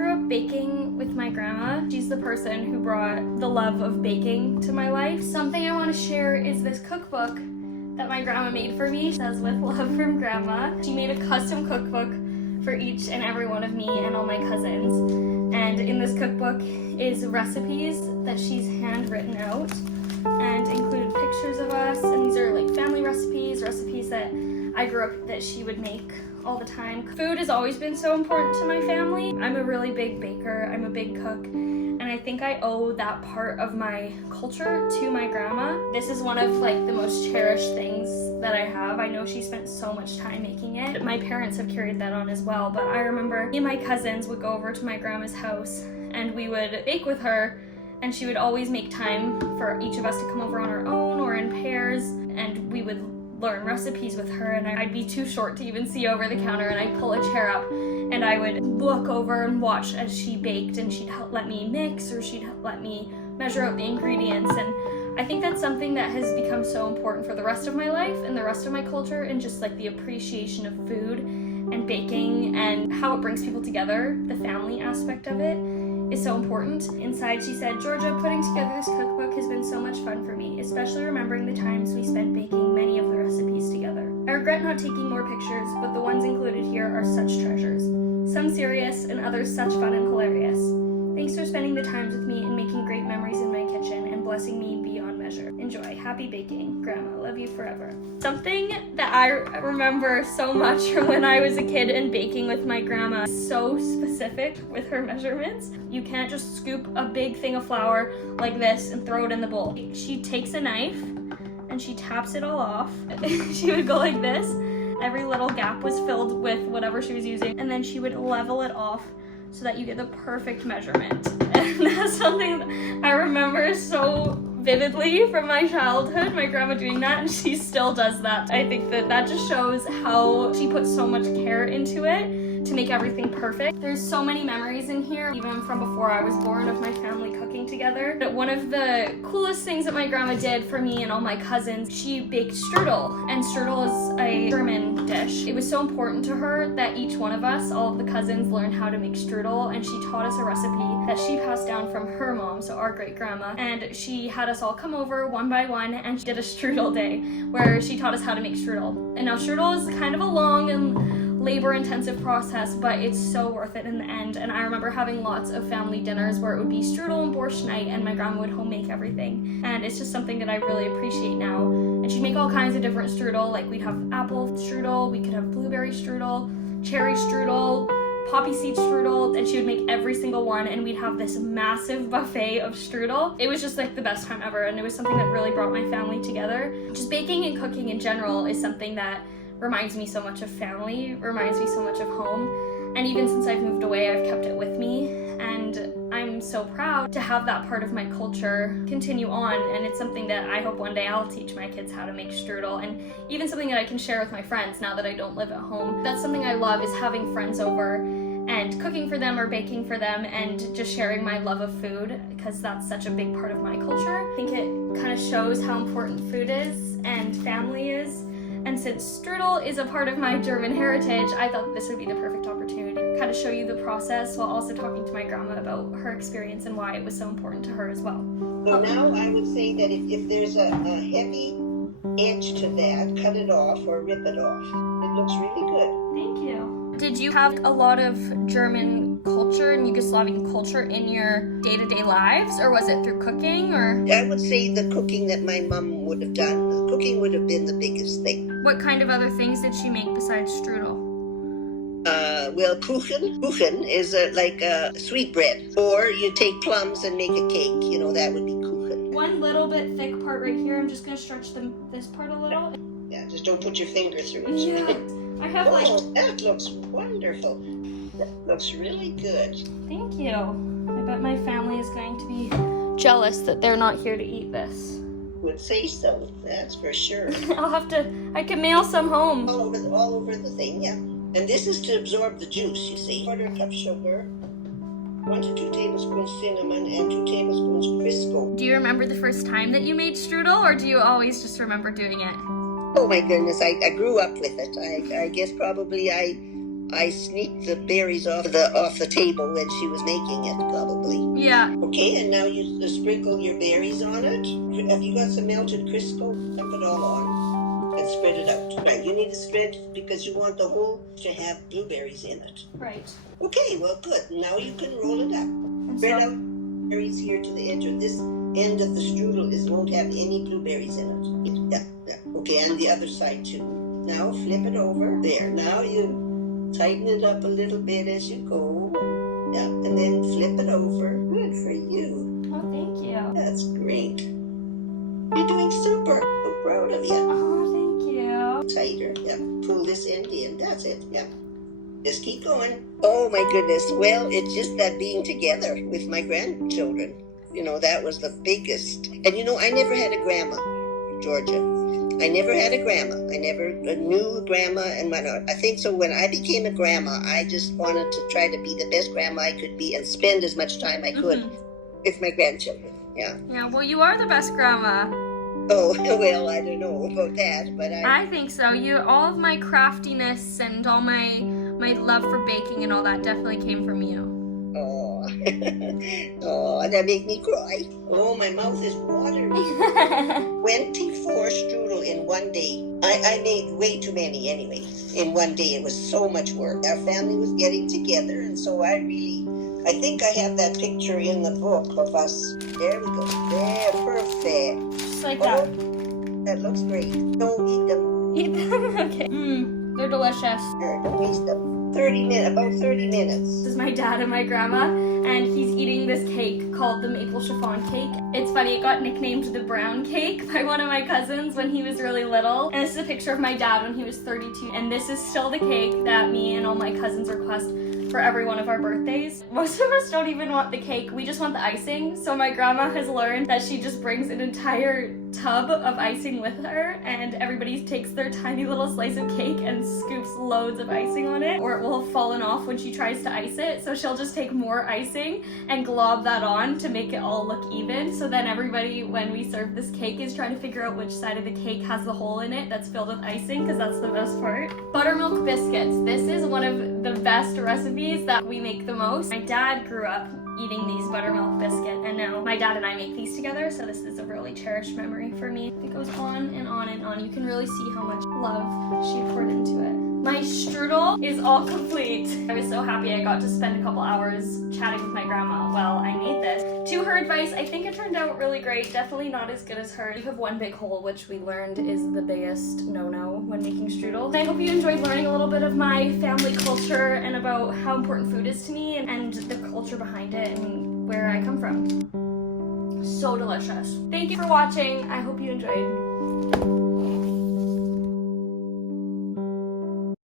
grew up baking with my grandma. She's the person who brought the love of baking to my life. Something I want to share is this cookbook that my grandma made for me. It says, "With love from Grandma." She made a custom cookbook for each and every one of me and all my cousins. And in this cookbook is recipes that she's handwritten out and included pictures of us. And these are like family recipes that I grew up that she would make all the time. Food has always been so important to my family. I'm a really big baker, I'm a big cook, and I think I owe that part of my culture to my grandma. This is one of like the most cherished things that I have. I know she spent so much time making it. My parents have carried that on as well, but I remember me and my cousins would go over to my grandma's house and we would bake with her, and she would always make time for each of us to come over on our own or in pairs, and we would learn recipes with her. And I'd be too short to even see over the counter, and I'd pull a chair up and I would look over and watch as she baked, and she'd let me mix or she'd let me measure out the ingredients. And I think that's something that has become so important for the rest of my life and the rest of my culture, and just like the appreciation of food and baking and how it brings people together. The family aspect of it is so important. Inside she said, "Georgia, putting together this cookbook has been so much fun for me, especially remembering the times we spent baking many of the recipes together. I regret not taking more pictures, but the ones included here are such treasures. Some serious and others such fun and hilarious. Thanks for spending the times with me and making great memories in my kitchen and blessing me beyond measure. Enjoy. Happy baking. Grandma, love you forever." Something that I remember so much from when I was a kid and baking with my grandma, so specific with her measurements. You can't just scoop a big thing of flour like this and throw it in the bowl. She takes a knife and she taps it all off. She would go like this. Every little gap was filled with whatever she was using, and then she would level it off so that you get the perfect measurement. And that's something I remember so vividly from my childhood, my grandma doing that, and she still does that. I think that just shows how she puts so much care into it to make everything perfect. There's so many memories in here, even from before I was born, of my family cooking together. But one of the coolest things that my grandma did for me and all my cousins, she baked strudel, and strudel is a German dish. It was so important to her that each one of us, all of the cousins, learned how to make strudel, and she taught us a recipe that she passed down from her mom, so our great grandma, and she had us all come over one by one, and she did a strudel day where she taught us how to make strudel. And now strudel is kind of a long and labor-intensive process, but it's so worth it in the end. And I remember having lots of family dinners where it would be strudel and borscht night, and my grandma would home make everything. And it's just something that I really appreciate now. And she'd make all kinds of different strudel, like we'd have apple strudel, we could have blueberry strudel, cherry strudel, poppy seed strudel, and she would make every single one, and we'd have this massive buffet of strudel. It was just like the best time ever, and it was something that really brought my family together. Just baking and cooking in general is something that reminds me so much of family, reminds me so much of home. And even since I've moved away, I've kept it with me. And I'm so proud to have that part of my culture continue on. And it's something that I hope one day I'll teach my kids how to make strudel, and even something that I can share with my friends now that I don't live at home. That's something I love, is having friends over and cooking for them or baking for them, and just sharing my love of food, because that's such a big part of my culture. I think it kind of shows how important food is and family is. And since strudel is a part of my German heritage, I thought this would be the perfect opportunity to kind of show you the process while also talking to my grandma about her experience and why it was so important to her as well. So now I would say that if there's a heavy edge to that, cut it off or rip it off. It looks really good. Thank you. Did you have a lot of German culture and Yugoslavian culture in your day-to-day lives, or was it through cooking? Or I would say the cooking that my mom would have done. The cooking would have been the biggest thing. What kind of other things did she make besides strudel? Well, Kuchen. Kuchen is like a sweet bread. Or you take plums and make a cake. You know, that would be Kuchen. One little bit thick part right here. I'm just going to stretch this part a little. Yeah, just don't put your finger through it. Yeah. I have that looks wonderful. That looks really good. Thank you. I bet my family is going to be jealous that they're not here to eat this. Would say so, that's for sure. I can mail some home. All over the thing, yeah. And this is to absorb the juice, you see. 1/4 cup sugar, 1 to 2 tablespoons cinnamon, and 2 tablespoons Crisco. Do you remember the first time that you made strudel, or do you always just remember doing it? Oh my goodness, I grew up with it. I guess probably I I sneaked the berries off the table when she was making it, probably. Yeah. Okay, and now you sprinkle your berries on it. Have you got some melted Crisco? Dump it all on and spread it out. Right, you need to spread because you want the whole to have blueberries in it. Right. Okay, well, good. Now you can roll it up. Spread out berries here to the edge of this end of the strudel won't have any blueberries in it. Yeah. Okay, and the other side too. Now flip it over. There. Now you tighten it up a little bit as you go. Yeah, and then flip it over. Good for you. Oh, thank you. That's great. You're doing super. So proud of you. Oh, thank you. Tighter. Yeah. Pull this end in. That's it. Yeah. Just keep going. Oh my goodness. Well, it's just that being together with my grandchildren. You know, that was the biggest. And you know, I never had a grandma, Georgia. I never had a grandma. I never knew a grandma. And I think so when I became a grandma, I just wanted to try to be the best grandma I could be and spend as much time I could with my grandchildren. Yeah. Yeah, well, you are the best grandma. Oh, well, I don't know about that, but I think so. All of my craftiness and all my love for baking and all that definitely came from you. Oh, oh, that made me cry. Oh, my mouth is watering. 24 strudel in one day. I made way too many anyway. In one day, it was so much work. Our family was getting together, and so I think I have that picture in the book of us. There we go. There, perfect. Just like that. That looks great. Don't eat them. Eat them? Okay. They're delicious. Sure, don't waste them. About 30 minutes. This is my dad and my grandma, and he's eating this cake called the maple chiffon cake. It's funny, it got nicknamed the brown cake by one of my cousins when he was really little. And this is a picture of my dad when he was 32. And this is still the cake that me and all my cousins request for every one of our birthdays. Most of us don't even want the cake, we just want the icing. So my grandma has learned that she just brings an entire tub of icing with her, and everybody takes their tiny little slice of cake and scoops loads of icing on it, or it will have fallen off when she tries to ice it. So she'll just take more icing and glob that on to make it all look even. So then everybody, when we serve this cake, is trying to figure out which side of the cake has the hole in it that's filled with icing, because that's the best part. Buttermilk biscuits. This is one of the best recipes that we make the most. My dad grew up eating these buttermilk biscuit, and now my dad and I make these together, so this is a really cherished memory for me. It goes on and on and on. You can really see how much love she poured into it. My strudel is all complete. I was so happy I got to spend a couple hours chatting with my grandma while I made this. To her advice, I think it turned out really great. Definitely not as good as hers. You have one big hole, which we learned is the biggest no-no when making strudel. I hope you enjoyed learning a little bit of my family culture and about how important food is to me and the culture behind it and where I come from. So delicious. Thank you for watching. I hope you enjoyed.